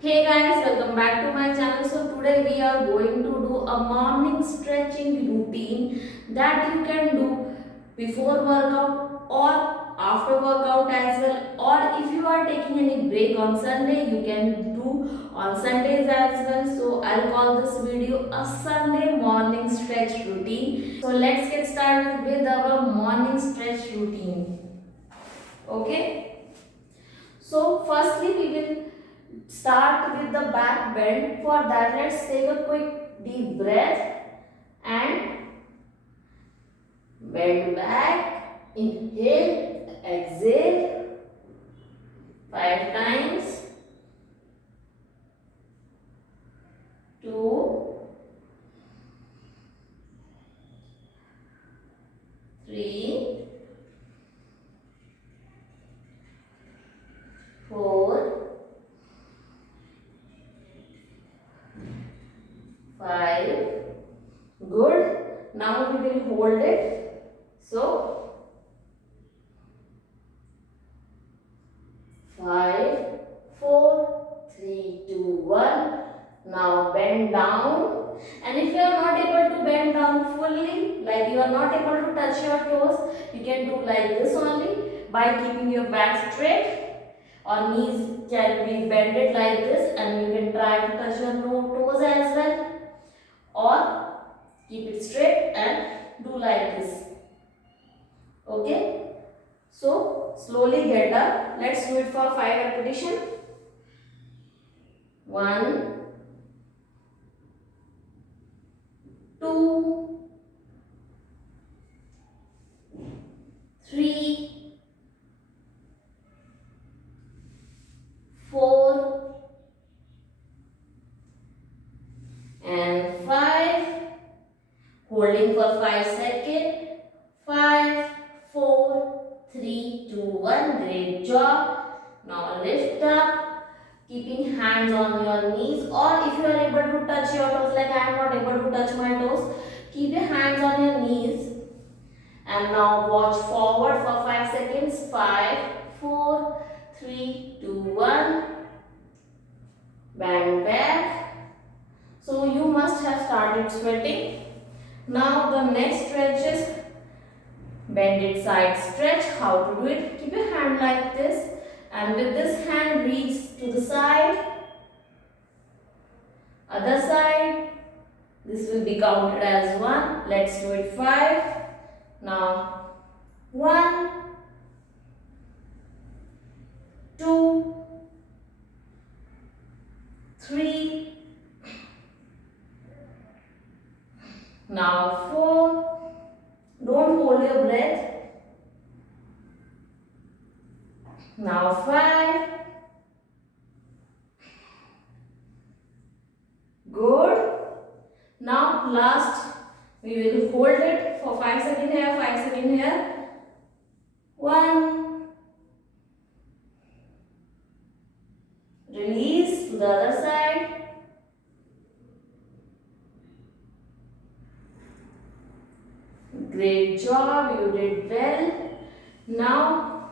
Hey guys, welcome back to my channel. So today we are going to do a morning stretching routine that you can do before workout or after workout as well, or if you are taking any break on Sunday you can do on Sundays as well. So I'll call this video a Sunday morning stretch routine. So let's get started with our morning stretch routine. Okay, so firstly we will start with the back bend. For that, let's take a quick deep breath and bend back. Inhale, exhale 5 times. 2, 3, 4, 5. Good. Now we will hold it. So 5, 4, 3, 2, 1. Now bend down, and if you are not able to bend down fully, like you are not able to touch your toes, you can do like this only by keeping your back straight, or knees can be bended like this, and you can try to touch your toes as well, or keep it straight and do like this. Okay, so slowly get up. Let's do it for 5 repetitions. 1, 2, 3, 4 and 5. Holding for 5 seconds. 5, 4, 3, 2, 1. Great job. Now lift up, keeping hands on your knees, or if you are able to touch your toes, like I am not able to touch my toes, keep your hands on your knees. And now watch forward for 5 seconds. 5, 4, 3, 2, 1. Bend back. So you must have started sweating. Now the next stretch is bended side stretch. How to do it? Keep your hand like this, and with this hand reach to the side. Other side. This will be counted as 1. Let's do it 5. Now 1, 2, 3. Now 4. Don't hold your breath. Now 5. Good. Now last, we will hold it for 5 seconds here, 5 seconds here. 1. Release to the other side. Great job, you did well. Now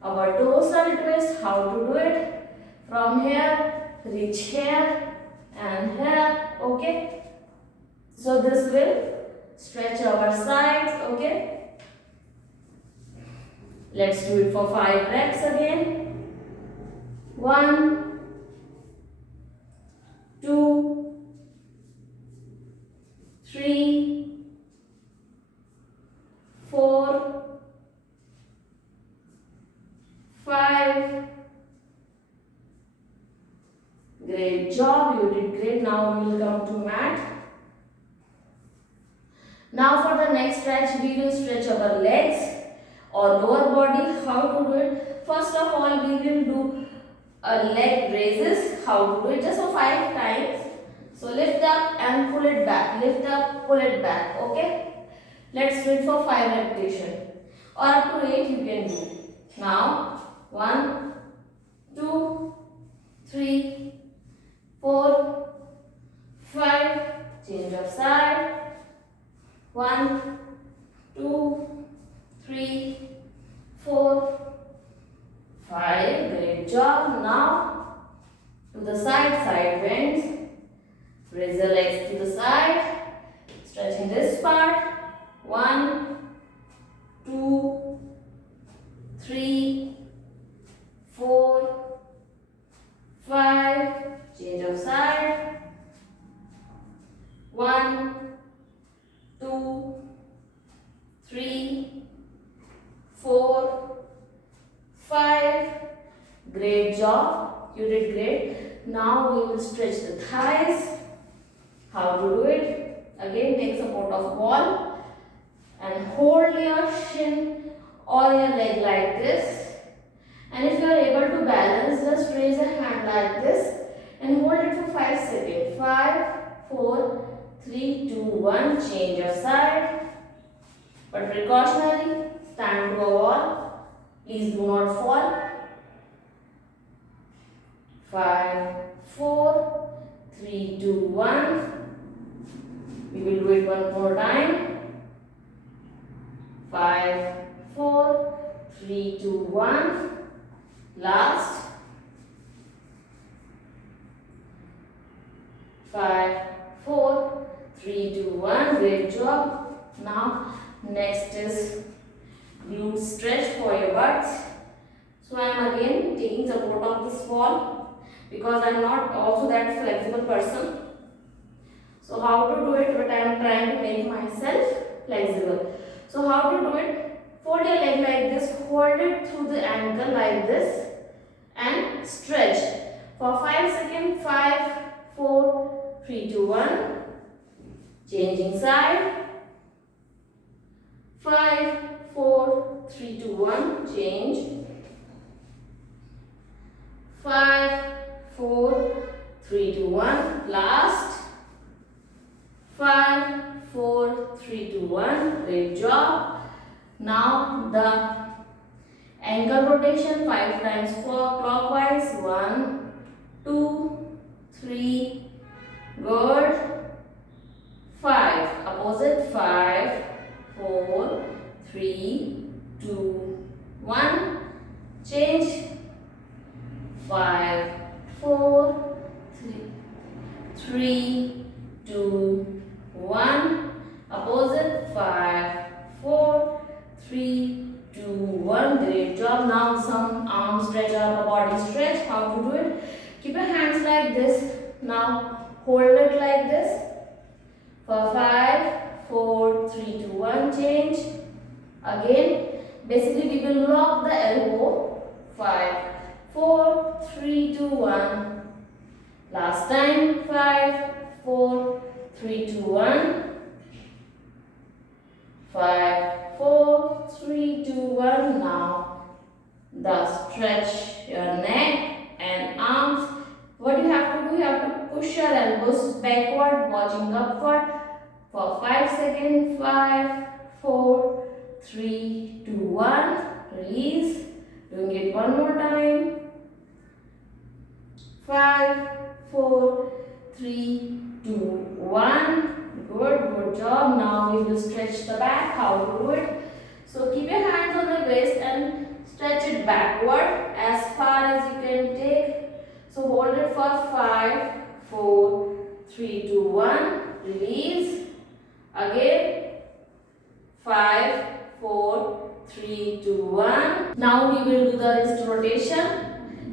our dorsal twist. How to do it? From here, reach here and here. Okay, so this will stretch our sides. Okay, let's do it for 5 reps again. 1, 2, 3, 4, 5. Great job, you did great. Now we will come to mat. Now for the next stretch, we will stretch our legs or lower body. How to do it? First of all, we will do a leg raises. How to do it? Just for 5 times. So lift up and pull it back. Lift up, pull it back. Okay? Let's do it for 5 repetitions. Or up to 8 you can do. Now 1, 2, 3, 4, 5. Change of side. 1, 2, 3, 4, 5. Great job. Now to the side, side bends. Raise the legs to the side, stretching this part. 1, 2, 3, 4, 5. Change of side. 1, 2, 3, 4, 5. Great job. You did great. Now we will stretch the thighs. How to do it? Again, take support of wall and hold your shin or your leg like this. And if you are able to balance, just raise a hand like this and hold it for 5 seconds. 5, 4, 3, 2, 1. Change your side. But precautionary, stand to a wall. Please do not fall. 5, 4, 3, 2, 1. We will do it one more time. 5, 4, 3, 2, 1. Last. 5, 4, 3, 2, 1. Great job. Now, next is glute stretch for your butts. So, I am again taking support of this wall because I am not also that flexible person. So how to do it, but I am trying to make myself flexible. So how to do it? Fold your leg like this, hold it through the ankle like this and stretch for 5 seconds. 5, 4, 3, 2, 1. Changing side. 5, 4, 3, 2, 1. Change. 5, 4, 3, 2, 1. Last. 5, 4, 3, 2, 1. Great job. Now the ankle rotation 5 times clockwise. 1, 2, 3. Good. 5. Opposite. 5, 4, 3, 2, 1. Change. 5, 4, 3, 2, 1. Opposite. 5, 4, 3, 2, 1. Great job. Now some arm stretch or upper body stretch. How to do it? Keep your hands like this. Now hold it like this for 5, 4, 3, 2, 1. Change. Again, basically we will lock the elbow. 5, 4, 3, 2, 1. Last time. 5, 4, 3, 2, 1. 5, 4, 3, 2, 1. Now the stretch your neck and arms. What you have to do, you have to push your elbows backward, watching upward for 5 seconds. 5, 4, 3, 2, 1. Release. Doing it one more time. 5, 4, 3, 2, 1. Good job. Now we will stretch the back. How to do it? So keep your hands on the waist and stretch it backward as far as you can take. So hold it for 5, 4, 3, 2, 1. Release. Again. 5, 4, 3, 2, 1. Now we will do the wrist rotation.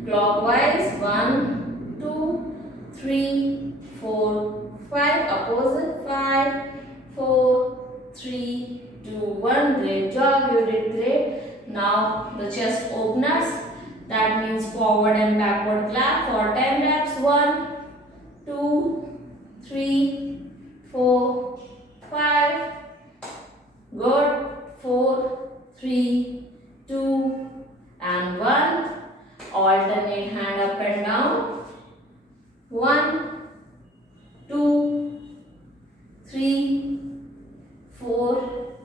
Clockwise. 1, 2, 3, 4, 5. Opposite. 5, 4, 3, 2, 1. Great job. You did great. Now the chest openers. That means forward and backward clap for 10 reps. 1, 2, 3, 4, 5. Good. 4, 3, 2, and 1. Alternate hand up and down. 1, 2, 3, 4,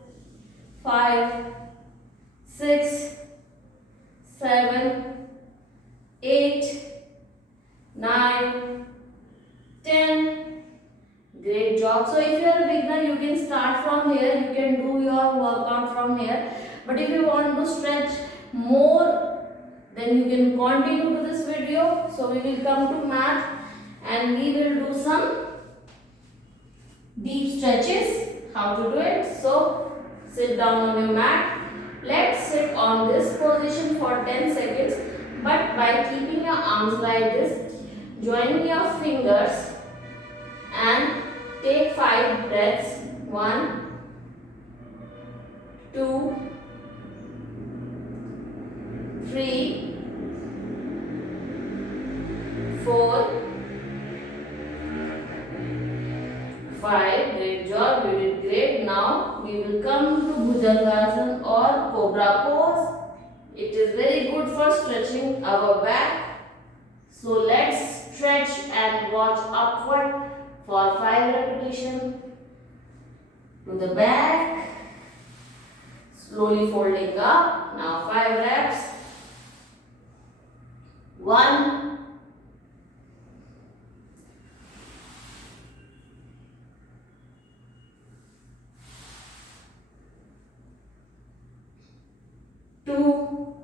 5, 6, 7, 8, 9, 10. Great job. So if you are a beginner, you can start from here. You can do your workout from here. But if you want to stretch more then you can continue to this video. So we will come to math and we will do some deep stretches. How to do it? So sit down on your mat. Let's sit on this position for 10 seconds, but by keeping your arms like this, joining your fingers and take 5 breaths. 1, 2, 3, 4, 5. Great job, you did great. Now we will come to Bhujangasana or Cobra pose. It is very good for stretching our back. So let's stretch and watch upward for 5 repetitions. To the back, slowly folding up. Now 5 reps. 1, 2,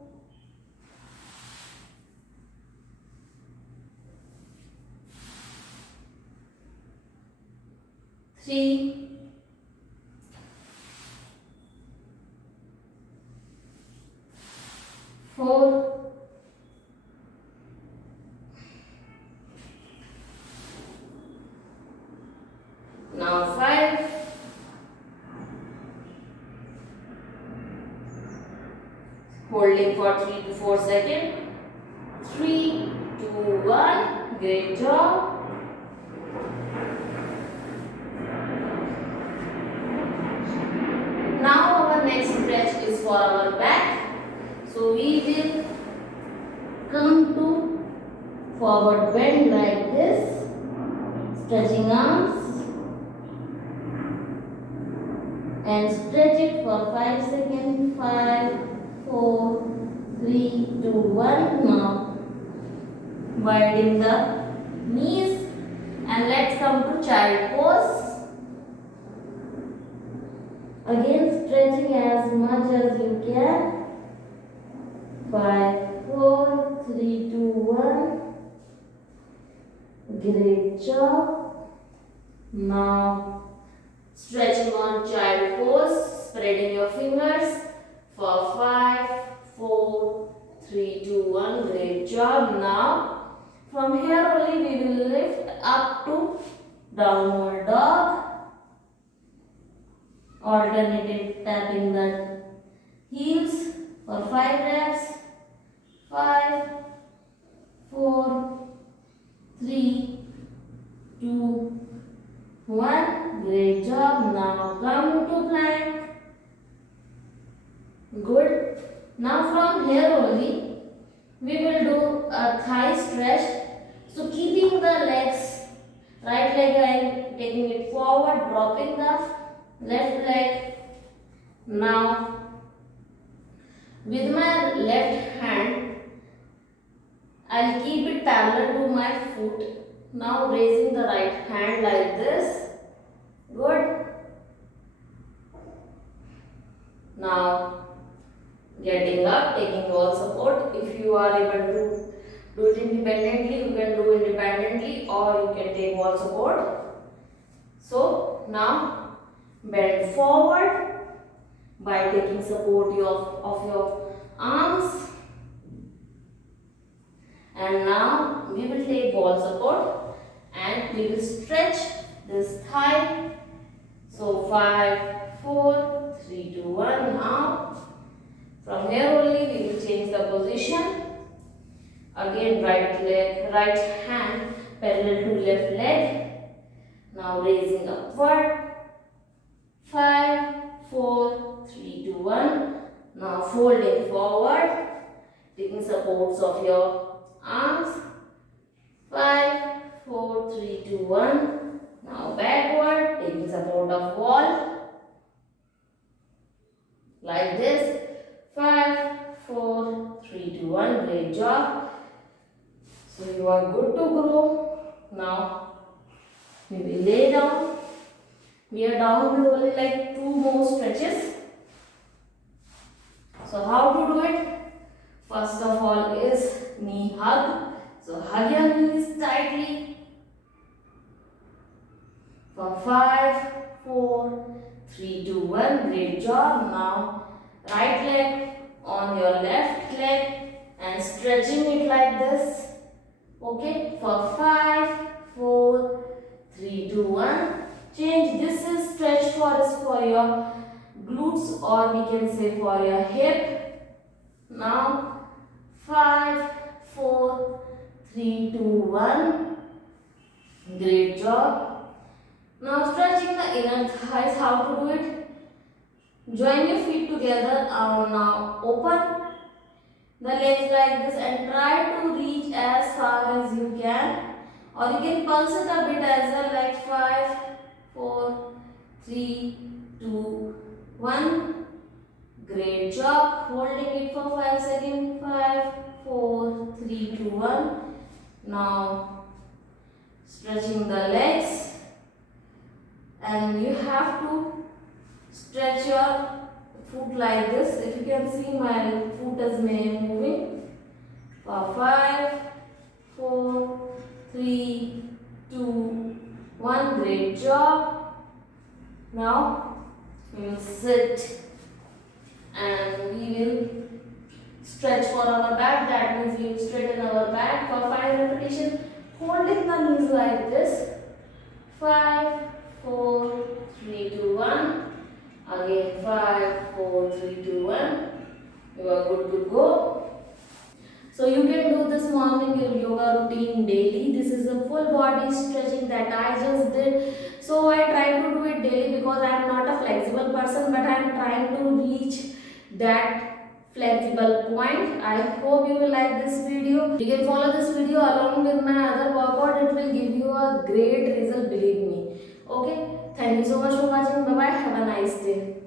3, 4, 5, holding for 3 to 4 seconds. 3, 2, 1. Great job. Now our next stretch is for our back. So we will come to forward bend like this, stretching arms and stretch it for 5 seconds. 5, 4, 3, 2, 1. Now widen the knees and let's come to child pose. Again stretching as much as you can. 5, 4, 3, 2, 1. Great job. Now stretching on child pose, spreading your fingers for 5, 4, 3, 2, 1. Great job. Now from here only we will lift up to downward dog. Alternative tapping the heels for 5 reps. 5, 4, 3, 2, 1. Great job. Now come to plank. Good. Now from here only we will do a thigh stretch. So keeping the legs, right leg I am taking it forward, dropping the left leg. Now with my left hand I'll keep it parallel to my foot. Now raising the right hand like this. Good. Now getting up, taking wall support. If you are able to do it independently, you can do independently or you can take wall support. So now bend forward by taking support of your arms. And now we will take wall support and we will stretch this thigh. So 5, 4, 3, 2, 1. Now from here only we will change the position. Again right leg, right hand parallel to left leg. Now raising upward. 5, 4, 3, 2, 1. Now folding forward, taking supports of your arms. 5, 4, 3, 2, 1. Now backward, taking support of wall. Like this. 5, 4, 3, 2, 1. Great job. So you are good to go. Now we will lay down. We are down with only like 2 more stretches. So how to do it? First of all is knee hug. So hug your knees tightly for 5, 4, 3, 2, 1. Great job. Now right leg on your left leg and stretching it like this. Okay, for 5, 4, 3, 2, 1. Change. This is stretch for your glutes, or we can say for your hip. Now 5, 4, 3, 2, 1. Great job. Now stretching the inner thighs. How to do it? Join your feet together. Now open the legs like this and try to reach as far as you can, or you can pulse it a bit as well, like 5, 4, 3, 2, 1. Great job. Holding it for 5 seconds. 5, 4, 3, 2, 1. Now stretching the legs, and you have to stretch your foot like this. If you can see, my foot is moving. For 5, 4, 3, 2, 1. Great job. Now we will sit and we will stretch for our back. That means we will straighten our back for 5 repetitions. Holding the knees like this. 5, 4, 3, 2, 1. Again 5, 4, 3, 2, 1. You are good to go. So you can do this morning yoga routine daily. This is a full body stretching that I just did. So I try to do it daily because I am not a flexible person, but I am trying to reach that flexible point. I hope you will like this video. You can follow this video along with my other workout. It will give you a great result, believe me. Okay. Thank you so much for watching. Bye bye. Have a nice day.